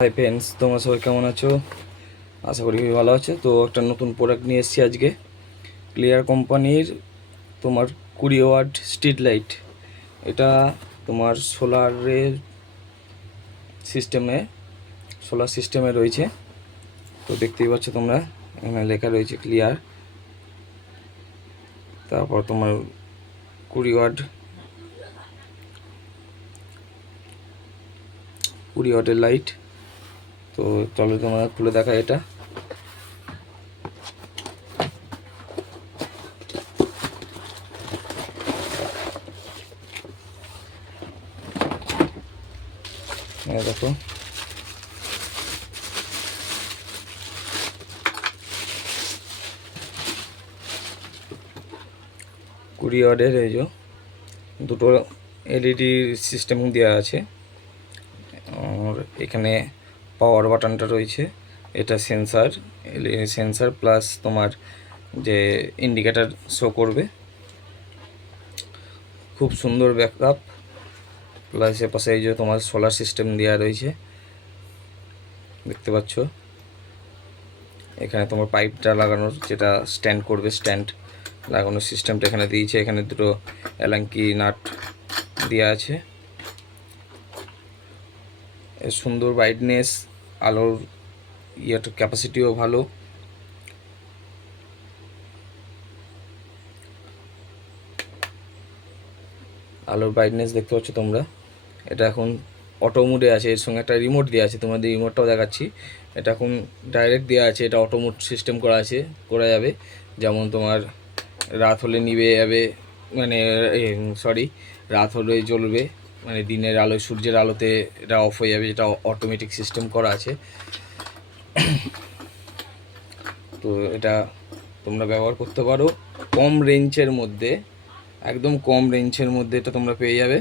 Hi friends, তোমরা সবাই কেমন আছো? আশা করি খুবই ভালো আছে। তো একটা নতুন প্রোডাক্ট নিয়ে এসেছি আজকে। ক্লিয়ার কোম্পানির তোমার 20 ওয়াট স্ট্রিট লাইট। এটা তোমার সোলার সিস্টেমে রয়েছে। তো দেখতেই পাচ্ছ তোমরা, এখানে লেখা রয়েছে ক্লিয়ার। তারপর তোমার 20 ওয়াটের লাইট। তো চলো তোমরা খুলে দেখা এটা। দেখো, 20 ওয়াটের এই যে দুটো এলইডি সিস্টেম দেওয়া আছে। আর এখানে পাওয়ার বাটনটা রয়েছে। এটা সেন্সার প্লাস তোমার যে ইন্ডিকেটার শো করবে। খুব সুন্দর ব্যাকআপ। প্লাস এপাশে এই যে তোমার সোলার সিস্টেম দেওয়া রয়েছে, দেখতে পাচ্ছ। এখানে তোমার পাইপটা লাগানোর যেটা স্ট্যান্ড করবে, স্ট্যান্ড লাগানোর সিস্টেমটা এখানে দিয়েছে। এখানে দুটো এলাঙ্কি নাট দেওয়া আছে। সুন্দর ব্রাইটনেস, আলোর ক্যাপাসিটিও ভালো। আলোর ব্রাইটনেস দেখতে পাচ্ছ তোমরা। এটা এখন অটো মোডে আছে। এর সঙ্গে একটা রিমোট দেওয়া আছে, তোমাদের রিমোটটাও দেখাচ্ছি। এটা এখন ডাইরেক্ট দেওয়া আছে, এটা অটো মোড সিস্টেম করা যাবে। যেমন তোমার রাত হলে নিভে যাবে, মানে রাত হলে জ্বলবে, মানে দিনের আলোয় সূর্যের আলোতে এটা অফ হয়ে যাবে, যেটা অটোমেটিক সিস্টেম করা আছে। তো এটা তোমরা ব্যবহার করতে পারো কম রেঞ্জের মধ্যে, একদম কম রেঞ্জের মধ্যে এটা তোমরা পেয়ে যাবে।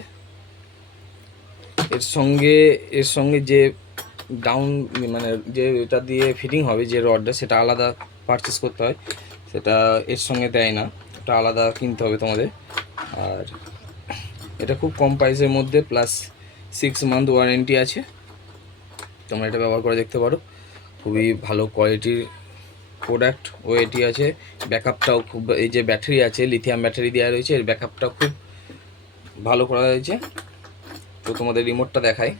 এর সঙ্গে যে ডাউন, মানে যে এটা দিয়ে ফিটিং হবে যে রডটা, সেটা আলাদা পারচেস করতে হয়। সেটা এর সঙ্গে দেয় না, ওটা আলাদা কিনতে হবে তোমাদের। আর এটা খুব কম প্রাইসের মধ্যে, প্লাস 6 মান্থ ওয়ারেন্টি আছে। তোমরা এটা ব্যবহার করে দেখতে পারো। খুবই ভালো কোয়ালিটির প্রোডাক্ট। ওএটি আছে, ব্যাকআপটাও খুব, এই যে ব্যাটারি আছে, লিথিয়াম ব্যাটারি দেওয়া রয়েছে, এর ব্যাকআপটা খুব ভালো করা হয়েছে। তো তোমাদের রিমোটটা দেখাই।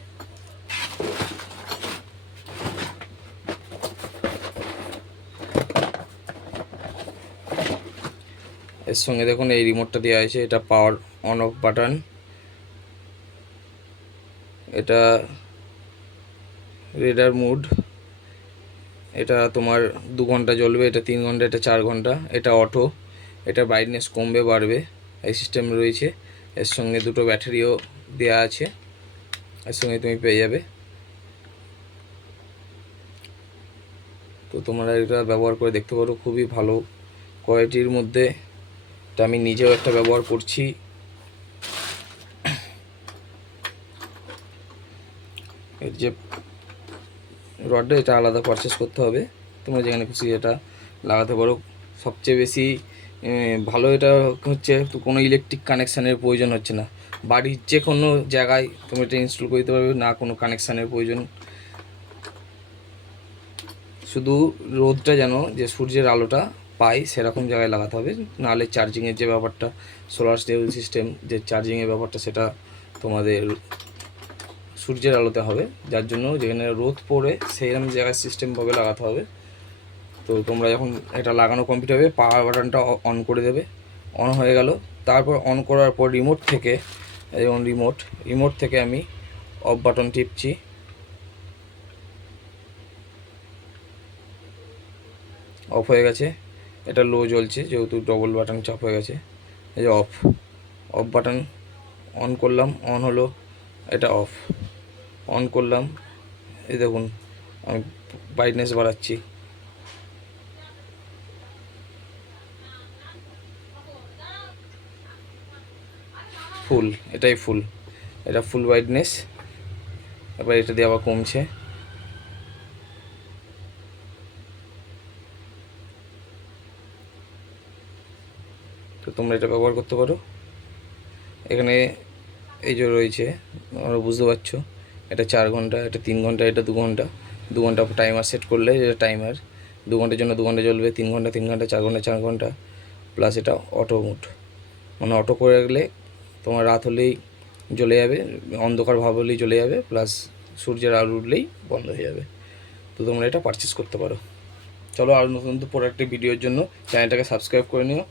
এর সঙ্গে দেখুন এই রিমোটটা দেওয়া আছে, এটা পাওয়ার অন অফ বাটন। এটা রেডার মুড, এটা তোমার 2 ঘন্টা জ্বলবে, এটা 3 ঘন্টা, এটা 4 ঘন্টা। এটা অটো, এটা ব্রাইটনেস কমবে বাড়বে, এই সিস্টেম রয়েছে। এর সঙ্গে দুটো ব্যাটারিও দেওয়া আছে, এর সঙ্গে তুমি পেয়ে যাবে। তো তোমরা এটা ব্যবহার করে দেখতে পারো, খুবই ভালো কোয়ালিটির মধ্যে। এটা আমি নিজেও একটা ব্যবহার করছি। এর যে রডটা, এটা আলাদা পারচেস করতে হবে। তোমরা যেখানে খুশি এটা লাগাতে পারো। সবচেয়ে বেশি ভালো এটা হচ্ছে, তো কোনো ইলেকট্রিক কানেকশানের প্রয়োজন হচ্ছে না। বাড়ির যে কোনো জায়গায় তুমি এটা ইনস্টল করে দিতে পারবে, না কোনো কানেকশানের প্রয়োজন। শুধু রোদটা যেন, যে সূর্যের আলোটা পাই, সেরকম জায়গায় লাগাতে হবে। নাহলে চার্জিংয়ের যে ব্যাপারটা, সোলার সিস্টেম যে চার্জিংয়ের ব্যাপারটা, সেটা তোমাদের সূর্যের আলোতে হবে। যার জন্য যেখানে রোদ পড়ে সেইরকম জায়গায় সিস্টেমভাবে লাগাতে হবে। তো তোমরা যখন এটা লাগানো কমপ্লিট হবে, পাওয়ার বাটনটা অন করে দেবে। অন হয়ে গেল, তারপর অন করার পর যেমন রিমোট থেকে আমি অফ বাটন টিপছি। অফ হয়ে গেছে, এটা লো জ্বলছে যেহেতু ডবল বাটন চাপ হয়ে গেছে। এই যে অফ বাটন অন করলাম, অন হলো, এটা অফ। অন করলাম, এই দেখুন আমি ব্রাইটনেস বাড়াচ্ছি। ফুল, এটাই ফুল, এটা ফুল ব্রাইটনেস। এবার এটা দিয়ে আবার কমছে। তো তোমরা এটা ব্যবহার করতে পারো। এখানে এই যে রয়েছে, তোমরা বুঝতে পারছো, এটা 4 ঘন্টা, এটা 3 ঘন্টা, এটা 2 ঘন্টা। 2 ঘন্টা টাইমার সেট করলে এটা টাইমার 2 ঘন্টার জন্য 2 ঘন্টা জ্বলবে, 3 ঘন্টা 3 ঘন্টা, 4 ঘন্টা 4 ঘন্টা। প্লাস এটা অটো মোড, মানে অটো করে রাখলে তোমার রাত হলেই জ্বলে যাবে, অন্ধকার ভাব হলেই জ্বলে যাবে, প্লাস সূর্যের আলো উঠলেই বন্ধ হয়ে যাবে। তো তোমরা এটা পারচেস করতে পারো। চলো, আরও নতুন নতুন প্রোডাক্টের ভিডিওর জন্য চ্যানেলটাকে সাবস্ক্রাইব করে নিও।